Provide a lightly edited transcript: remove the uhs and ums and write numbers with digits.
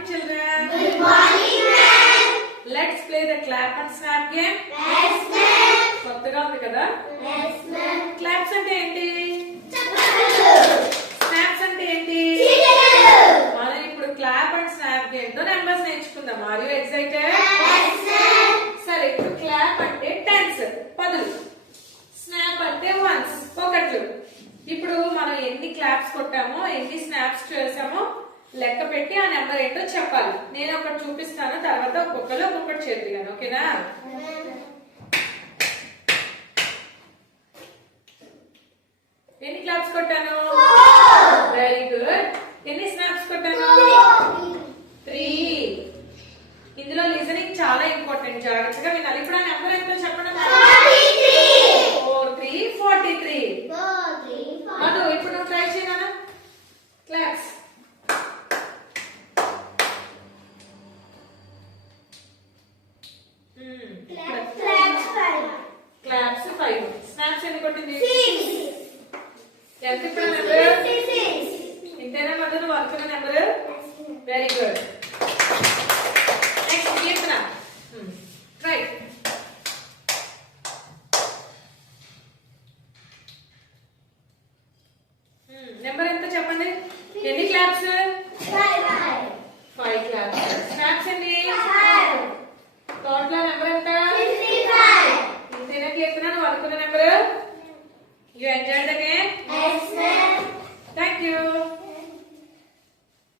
morning, children. Good morning, ma'am. Let's play the clap and snap game. Yes, ma'am. కొత్తగా ఉంది కదా? Yes, ma'am. Claps అంటే ఏంటి? చెప్పగలరు. Snaps అంటే ఏంటి? చేయగలరు. మనం ఇప్పుడు clap and snap game తో numbers నేర్చుకుందాం. Are you excited? Yes, ma'am. సరే, ఇప్పుడు clap అంటే tens, పదులు. Snap అంటే ones, ఒకట్లు. ఇప్పుడు మనం ఎన్ని క్లాప్స్ కొట్టామో ఎన్ని స్నాప్స్ చేసామో లెక్క పెట్టి ఆ నెంబర్ ఏంటో చెప్పాలి. నేను ఒకటి చూపిస్తాను, తర్వాత ఒక్కొక్కరు ఒక్కొక్కటి చేద్దాం. ఓకేనా? ఎన్ని క్లాప్స్ కొట్టాను? Very good. ఎన్ని స్నాప్స్ కొట్టాను? 3. ఇందులో లిజనింగ్ చాలా ఇంపార్టెంట్, జాగ్రత్తగా వినాలి. ఇప్పుడు ఆ నెంబర్ ఎంతో చెప్పండి. 43. మధు, ఇప్పుడు నువ్వు ట్రై చేయనా? క్లాప్స్. క్లాప్స్ 5. స్నాప్స్ ఎన్ని కొట్టింది? ఎంత ఇప్పుడు నెంబర్? ఇంతేనా మధు నువ్వు అనుకున్న నెంబర్? Very good.